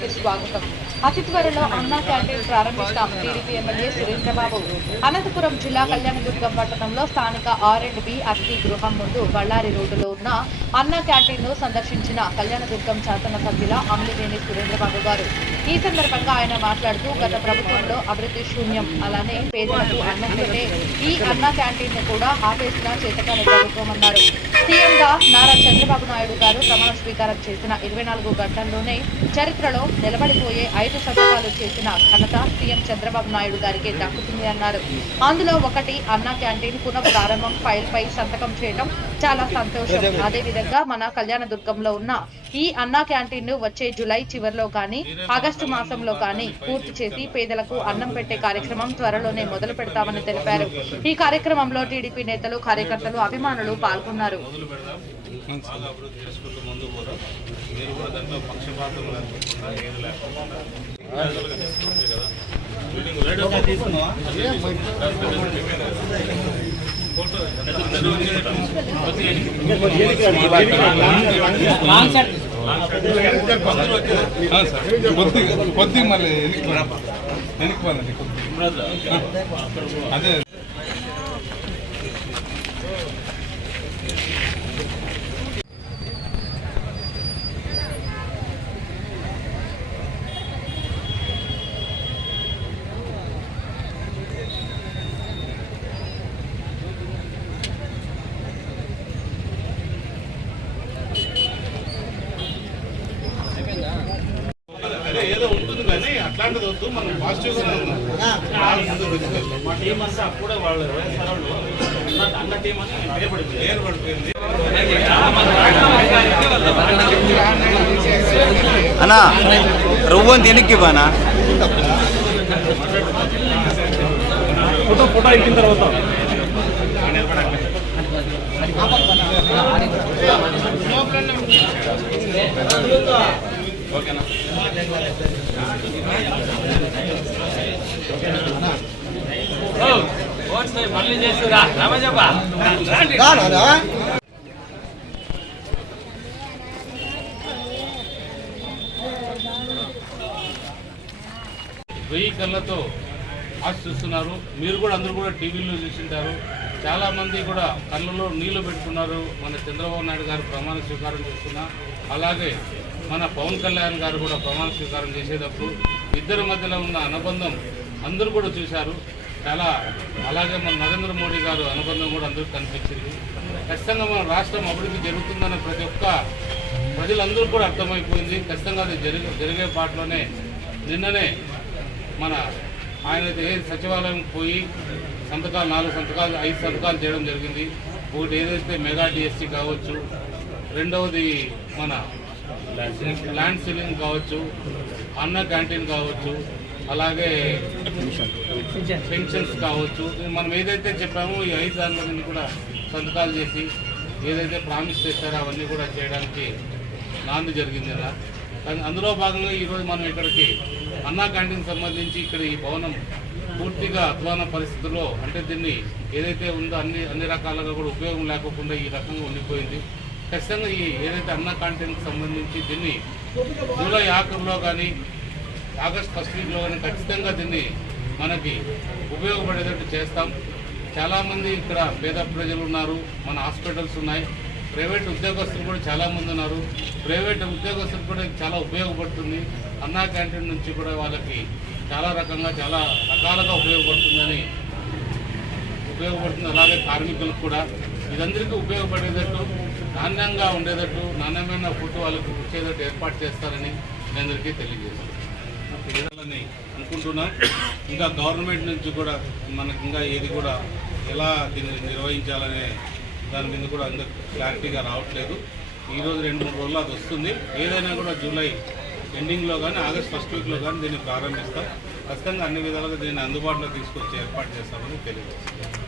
నమస్కారం స్వాగతం. అతి త్వరలో అన్నా క్యాంటీన్ ప్రారంభిస్తాం. టీడీపీ ఎమ్మెల్యే సురేంద్రబాబు అనంతపురం జిల్లా కళ్యాణదుర్గం పట్టణంలో స్థానిక ఆర్ అండ్ బి అతిథి గృహం ముందు బళ్ళారి రోడ్డులో ఉన్న అన్నా క్యాంటీన్ను సందర్శించిన కళ్యాణదుర్గం శాసన సభ్యుల అమలినేని సురేంద్రబాబు గారు. ఈ సందర్భంగా ఆయన మాట్లాడుతూ గత ప్రభుత్వంలో అభివృద్ధి శూన్యం అలానే పేదలకు అన్నం పెట్టే ఈ అన్నా క్యాంటీన్ను కూడా ఆపేసిన చేతకాని ప్రభుత్వం అన్నారు. సీఎంగా నారా చంద్రబాబు నాయుడు గారు ప్రమాణ స్వీకారం చేసిన ఇరవై నాలుగు గంటల్లోనే చరిత్రలో నిలబడిపోయే ఐదు సంతకాలు చేసిన ఘనత సీఎం చంద్రబాబు నాయుడు గారికి దక్కుతుంది అన్నారు. అందులో ఒకటి అన్నా క్యాంటీన్ పునః ప్రారంభం ఫైల్ పై సంతకం చేయడం చాలా సంతోషం. అదే విధంగా మన కళ్యాణదుర్గంలో ఉన్న ఈ అన్నా క్యాంటీన్ను వచ్చే జులై చివరిలో కానీ ఆగస్టు మాసంలో కానీ పూర్తి చేసి పేదలకు అన్నం పెట్టే కార్యక్రమం త్వరలోనే మొదలు పెడతామని తెలిపారు. ఈ కార్యక్రమంలో టీడీపీ నేతలు కార్యకర్తలు అభిమానులు పాల్గొన్నారు. మొదలు పెడదాం బాగా అభివృద్ధి చేసుకుంటూ ముందుకు పోదాం మీరు కూడా దాంట్లో పక్షపాతం లేకుండా ఏది లేకుండా ప్రజలుగా తీసుకుంటే కదా బిల్డింగ్ రెడీ కొద్దిగా కొద్దిగా మళ్ళీ వెనక్కి రా. వెనక్కి పోదండి కొద్దిగా అదే అదే ఏదో ఉంటుంది కానీ అట్లాంటిది వద్దు మనం పాజిటివ్ గానే ఉన్నాం. మా టీం అంతా అప్పుడే వాళ్ళు వైఎస్ఆర్ వాళ్ళు ఉన్న అన్న టీం అని పేరు పడిపోయింది పేరు పడిపోయింది. అన్నా రవ్వంత వెనక్కి ఇవ్వనా? ఫోటో ఫోటో ఎక్కిన తర్వాత. ఓకేనా? మళ్ళీ చేస్తురా. రామజప్ప వెయ్యి కళ్ళతో ఆశిస్తున్నారు మీరు కూడా అందరూ కూడా టీవీలో చూసింటారు. చాలా మంది కూడా కళ్ళలో నీళ్ళు పెట్టుకున్నారు. మన చంద్రబాబు నాయుడు గారు ప్రమాణ స్వీకారం చేస్తున్నా. అలాగే మన పవన్ కళ్యాణ్ గారు కూడా ప్రమాణ స్వీకారం చేసేటప్పుడు ఇద్దరి మధ్యలో ఉన్న అనుబంధం అందరూ కూడా చూశారు. చాలా అలాగే మన నరేంద్ర మోడీ గారు అనుబంధం కూడా అందరికీ కనిపించింది. ఖచ్చితంగా మన రాష్ట్రం అభివృద్ధి జరుగుతుందన్న ప్రతి ఒక్క ప్రజలందరూ కూడా అర్థమైపోయింది. ఖచ్చితంగా అది జరిగే జరిగే పాటలోనే నిన్ననే మన ఆయన ఏ సచివాలయం పోయి సంతకాలు నాలుగు సంతకాలు ఐదు సంతకాలు చేయడం జరిగింది. ఒకటి ఏదైతే మెగా డిఎస్సీ కావచ్చు రెండవది మన ల్యాండ్ సీలింగ్ కావచ్చు అన్న క్యాంటీన్ కావచ్చు అలాగే పెన్షన్స్ కావచ్చు. మనం ఏదైతే చెప్పామో ఈ ఐదు దానిలో కూడా సంతకాలు చేసి ఏదైతే ప్రామిస్ చేశారో అవన్నీ కూడా చేయడానికి నాంది జరిగింది అలా. కానీ అందులో భాగంగా ఈరోజు మనం ఇక్కడికి అన్నా క్యాంటీన్ సంబంధించి ఇక్కడ ఈ భవనం పూర్తిగా అధ్వాన పరిస్థితుల్లో అంటే దీన్ని ఏదైతే ఉందో అన్ని అన్ని రకాలుగా కూడా ఉపయోగం లేకోకుండా ఈ రకంగా ఉండిపోయింది. ఖచ్చితంగా ఈ ఏదైతే అన్నా క్యాంటీన్కి సంబంధించి దీన్ని జూలై ఆఖరిలో కానీ ఆగస్ట్ ఫస్ట్ వీక్లో కానీ ఖచ్చితంగా దీన్ని మనకి ఉపయోగపడేటట్టు చేస్తాం. చాలామంది ఇక్కడ పేద ప్రజలు ఉన్నారు మన హాస్పిటల్స్ ఉన్నాయి. ప్రైవేట్ ఉద్యోగస్తులు కూడా చాలామంది ఉన్నారు. ప్రైవేట్ ఉద్యోగస్తులు కూడా చాలా ఉపయోగపడుతుంది. అన్నా క్యాంటీన్ నుంచి కూడా వాళ్ళకి చాలా రకంగా చాలా రకాలుగా ఉపయోగపడుతుందని ఉపయోగపడుతుంది. అలాగే కార్మికులకు కూడా. ఇదందరికీ ఉపయోగపడేటట్టు నాణ్యంగా ఉండేటట్టు నాణ్యమైన ఫుడ్ వాళ్ళకి వచ్చేటట్టు ఏర్పాటు చేస్తారని మీ అందరికీ తెలియజేస్తాను. చేయాలని అనుకుంటున్నాం. ఇంకా గవర్నమెంట్ నుంచి కూడా మనకి ఇంకా ఏది కూడా ఎలా దీన్ని నిర్వహించాలనే దాని మీద కూడా అందరు క్లారిటీగా రావట్లేదు. ఈరోజు రెండు మూడు రోజులు అది వస్తుంది. ఏదైనా కూడా జూలై ఎండింగ్లో కానీ ఆగస్ట్ ఫస్ట్ వీక్లో కానీ దీన్ని ప్రారంభిస్తాం. ఖచ్చితంగా అన్ని విధాలుగా దీన్ని అందుబాటులో తీసుకొచ్చి ఏర్పాటు చేస్తామని తెలియజేస్తాం.